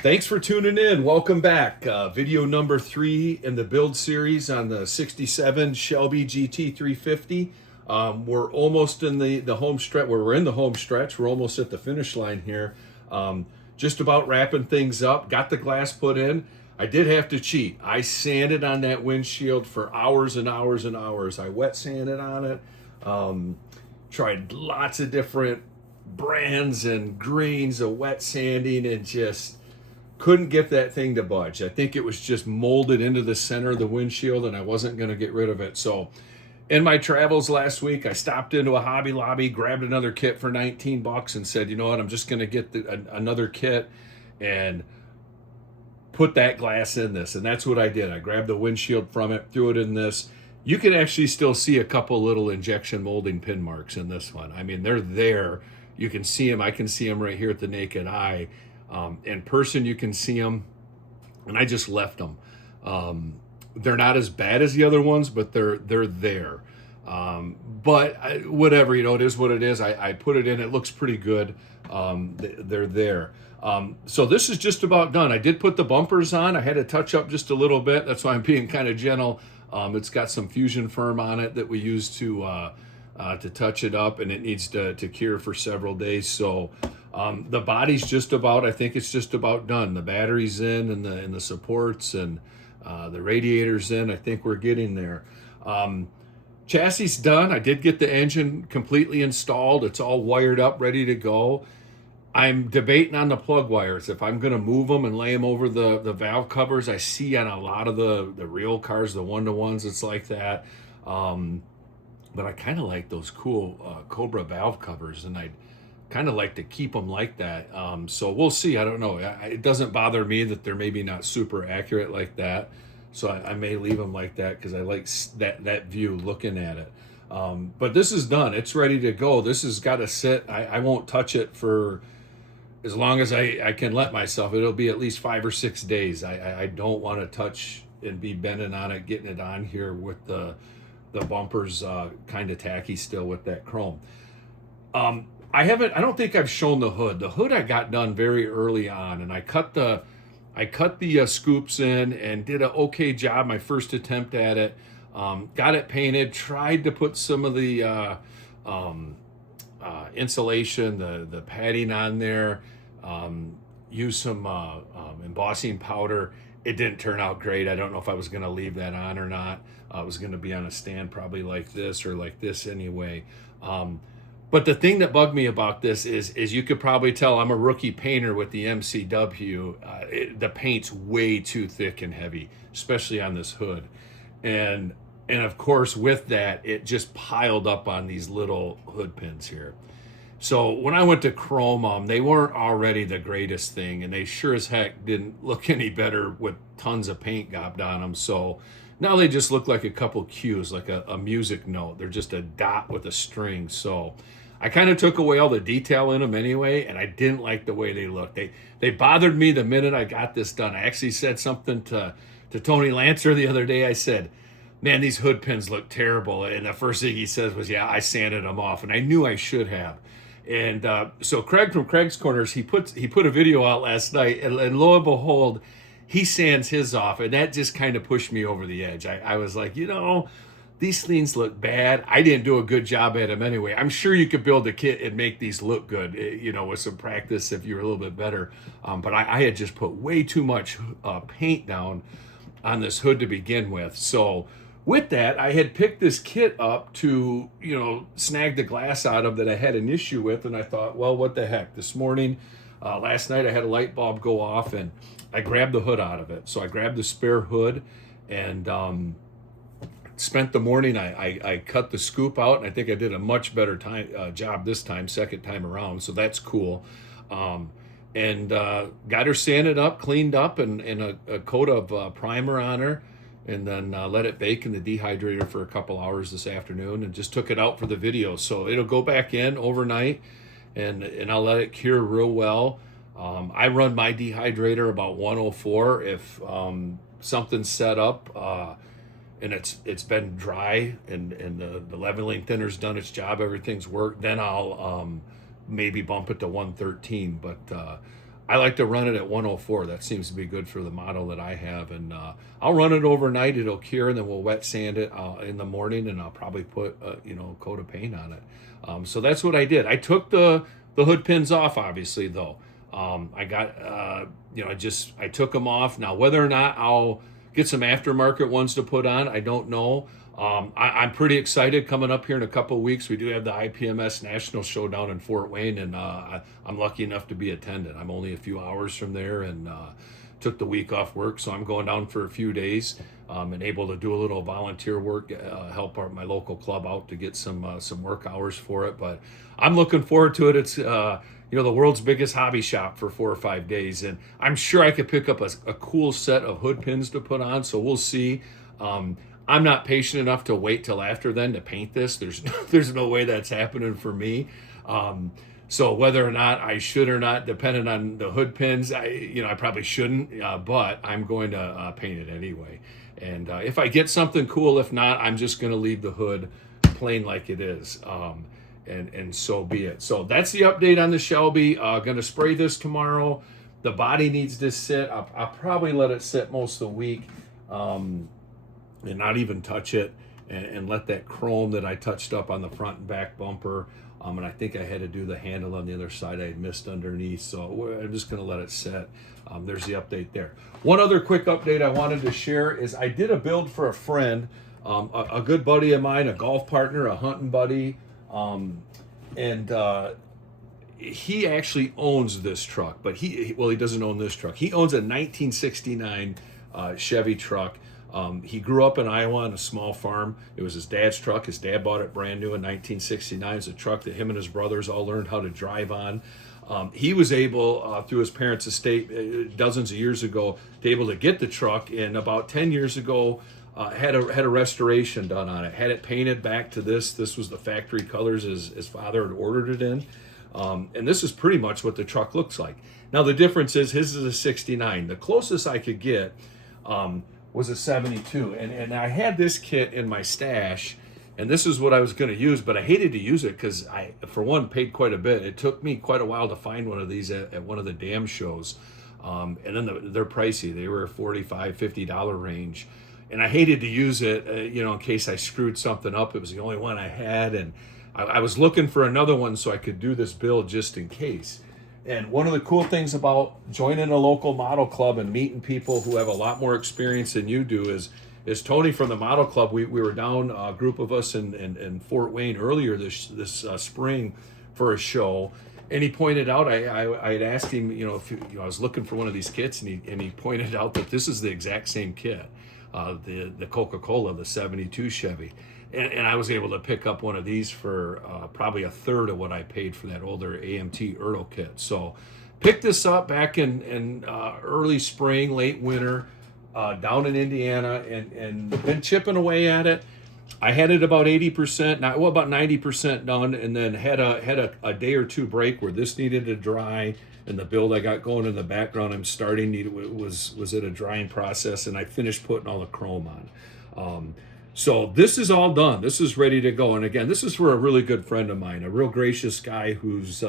Thanks for tuning in. Welcome back. Video number 3 in the build series on the 67 Shelby GT350. We're almost in the home stretch. We're in the home stretch. We're almost at the finish line here. Just about wrapping things up. Got the glass put in. I did have to cheat. I sanded on that windshield for hours and hours and hours. I wet sanded on it. Tried lots of different brands and grains of wet sanding and just couldn't get that thing to budge. I think it was just molded into the center of the windshield and I wasn't going to get rid of it. So in my travels last week, I stopped into a Hobby Lobby, grabbed another kit for 19 bucks and said, you know what, I'm just going to get another kit and put that glass in this. And that's what I did. I grabbed the windshield from it, threw it in this. You can actually still see a couple little injection molding pin marks in this one. I mean, they're there. You can see them. I can see them right here at the naked eye. In person, you can see them, and I just left them. They're not as bad as the other ones, but they're there. Whatever, it is what it is. I put it in. It looks pretty good. They're there. So this is just about done. I did put the bumpers on. I had to touch up just a little bit. That's why I'm being kind of gentle. It's got some fusion firm on it that we use to touch it up, and it needs to cure for several days. So the body's just about, I think it's just about done. The battery's in and the supports and the radiator's in. I think we're getting there. Chassis done. I did get the engine completely installed. It's all wired up, ready to go. I'm debating on the plug wires. If I'm going to move them and lay them over the valve covers, I see on a lot of the real cars, the one-to-ones, it's like that. But I kind of like those cool Cobra valve covers, and I'd kind of like to keep them like that. So we'll see. I don't know. It doesn't bother me that they're maybe not super accurate like that. So I may leave them like that because I like that view looking at it. But this is done. It's ready to go. This has got to sit. I won't touch it for as long as I can let myself. It'll be at least 5 or 6 days. I don't want to touch and be bending on it, getting it on here with the bumpers kind of tacky still with that chrome. I don't think I've shown the hood. The hood I got done very early on, and I cut the scoops in and did an okay job my first attempt at it. Got it painted, tried to put some of the insulation, the padding on there, used some embossing powder. It didn't turn out great. I don't know if I was going to leave that on or not. I was going to be on a stand probably like this or like this anyway. But the thing that bugged me about this is you could probably tell I'm a rookie painter with the MCW. The paint's way too thick and heavy, especially on this hood. And of course, with that, it just piled up on these little hood pins here. So when I went to chrome them, they weren't already the greatest thing, and they sure as heck didn't look any better with tons of paint gobbed on them. So now they just look like a couple cues, like a music note. They're just a dot with a string. So I kind of took away all the detail in them anyway, and I didn't like the way they looked. They bothered me the minute I got this done. I actually said something to Tony Lancer the other day. I said, man, these hood pins look terrible. And the first thing he says was, yeah, I sanded them off. And I knew I should have. And so Craig from Craig's Corners, he put a video out last night, and lo and behold, he sands his off. And that just kind of pushed me over the edge. I was like, these things look bad. I didn't do a good job at them anyway. I'm sure you could build a kit and make these look good, with some practice if you're a little bit better. But I had just put way too much paint down on this hood to begin with. So with that, I had picked this kit up to, snag the glass out of that I had an issue with. And I thought, well, what the heck? This morning, last night, I had a light bulb go off and I grabbed the hood out of it. So I grabbed the spare hood and spent the morning. I cut the scoop out, and I think I did a much better job this time, second time around. So that's cool. And got her sanded up, cleaned up, and a coat of primer on her. And then let it bake in the dehydrator for a couple hours this afternoon, and just took it out for the video. So it'll go back in overnight, and I'll let it cure real well. I run my dehydrator about 104. If something's set up and it's been dry and the leveling thinner's done its job, everything's worked, then I'll maybe bump it to 113. But I like to run it at 104. That seems to be good for the model that I have. And I'll run it overnight. It'll cure, and then we'll wet sand it in the morning, and I'll probably put a coat of paint on it. So that's what I did. I took the hood pins off, obviously, though. I got I took them off. Now whether or not I'll get some aftermarket ones to put on, I don't know. I'm pretty excited coming up here in a couple of weeks. We do have the IPMS National Showdown in Fort Wayne, and I'm lucky enough to be attending. I'm only a few hours from there, and took the week off work, so I'm going down for a few days and able to do a little volunteer work, help my local club out to get some work hours for it. But I'm looking forward to it. It's the world's biggest hobby shop for 4 or 5 days, and I'm sure I could pick up a cool set of hood pins to put on. So we'll see. I'm not patient enough to wait till after then to paint this. There's no way that's happening for me. So whether or not I should or not, depending on the hood pins, I probably shouldn't, but I'm going to paint it anyway. And if I get something cool, if not, I'm just going to leave the hood plain like it is. And so be it. So that's the update on the Shelby. Going to spray this tomorrow. The body needs to sit. I'll probably let it sit most of the week. And not even touch it, and let that chrome that I touched up on the front and back bumper, and I think I had to do the handle on the other side. I had missed underneath, so I'm just going to let it set. There's the update there. One other quick update I wanted to share is I did a build for a friend, a good buddy of mine, a golf partner, a hunting buddy, and he actually owns this truck, but he doesn't own this truck. He owns a 1969 Chevy truck. He grew up in Iowa on a small farm. It was his dad's truck. His dad bought it brand new in 1969. It's a truck that him and his brothers all learned how to drive on. He was able, through his parents' estate, dozens of years ago, to able to get the truck. And about 10 years ago, had a restoration done on it. Had it painted back to this. This was the factory colors his father had ordered it in. And this is pretty much what the truck looks like. Now the difference is his is a 69. The closest I could get was a 72, and I had this kit in my stash, and this is what I was going to use, but I hated to use it because I, for one, paid quite a bit. It took me quite a while to find one of these at one of the dam shows, and then they're pricey. They were $45, $50 range, and I hated to use it, in case I screwed something up. It was the only one I had, and I was looking for another one so I could do this build just in case. And one of the cool things about joining a local model club and meeting people who have a lot more experience than you do is Tony from the model club. We were down, a group of us in Fort Wayne earlier this spring for a show, and he pointed out, I had asked him, if I was looking for one of these kits, and he pointed out that this is the exact same kit, the Coca-Cola, the 72 Chevy. And I was able to pick up one of these for probably a third of what I paid for that older AMT Ertl kit. So picked this up back in early spring, late winter, down in Indiana, and been chipping away at it. I had it about 80%, about 90% done, and then had a day or two break where this needed to dry, and the build I got going in the background I'm starting was at a drying process, and I finished putting all the chrome on. So this is all done. This is ready to go. And again, this is for a really good friend of mine, a real gracious guy who's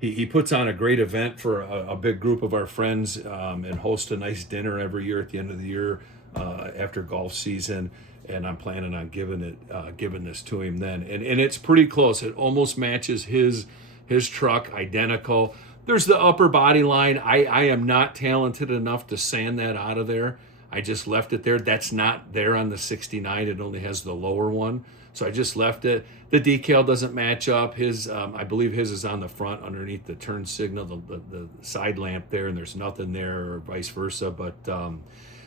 he puts on a great event for a big group of our friends, and hosts a nice dinner every year at the end of the year after golf season. And I'm planning on giving this to him then. And it's pretty close. It almost matches his truck, identical. There's the upper body line. I am not talented enough to sand that out of there. I just left it there. That's not there on the 69. It only has the lower one. So I just left it. The decal doesn't match up. I believe his is on the front underneath the turn signal, the side lamp there, and there's nothing there, or vice versa. But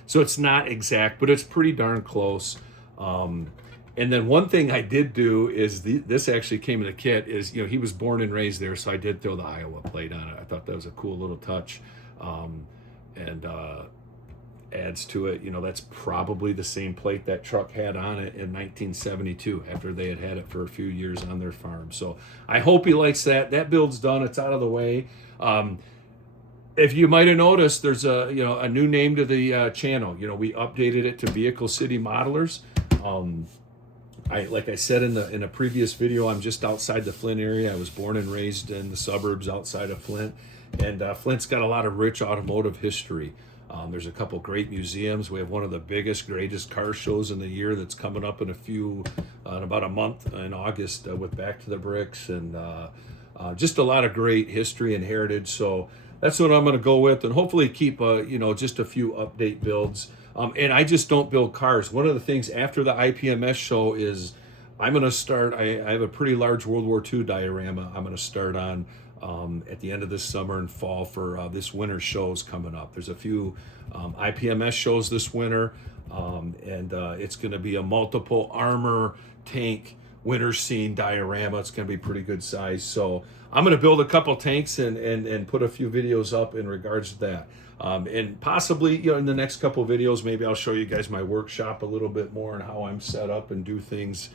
so it's not exact, but it's pretty darn close. And then one thing I did do is this actually came in the kit is, he was born and raised there. So I did throw the Iowa plate on it. I thought that was a cool little touch. And adds to it. That's probably the same plate that truck had on it in 1972 after they had it for a few years on their farm. So I hope he likes that. That build's done. It's out of the way. If you might have noticed, there's a new name to the channel. We updated it to Vehicle City Modelers. like I said in a previous video, I'm just outside the Flint area. I was born and raised in the suburbs outside of Flint, and Flint's got a lot of rich automotive history. There's a couple great museums. We have one of the biggest, greatest car shows in the year that's coming up in about a month in August with Back to the Bricks, and just a lot of great history and heritage. So that's what I'm going to go with, and hopefully keep just a few update builds. And I just don't build cars. One of the things after the IPMS show is I'm going to start. I have a pretty large World War II diorama I'm going to start on at the end of this summer and fall for this winter shows coming up. There's a few IPMS shows this winter, and it's going to be a multiple armor tank winter scene diorama. It's going to be pretty good size. So I'm going to build a couple tanks and put a few videos up in regards to that. And possibly, in the next couple videos, maybe I'll show you guys my workshop a little bit more and how I'm set up and do things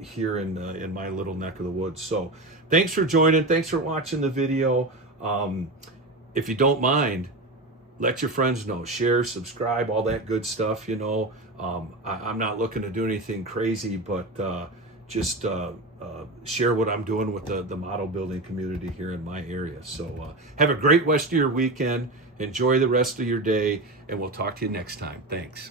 here in my little neck of the woods. So thanks for joining. Thanks for watching the video. If you don't mind, let your friends know. Share, subscribe, all that good stuff. I'm not looking to do anything crazy, but just share what I'm doing with the model building community here in my area. So have a great rest of your weekend. Enjoy the rest of your day, and we'll talk to you next time. Thanks.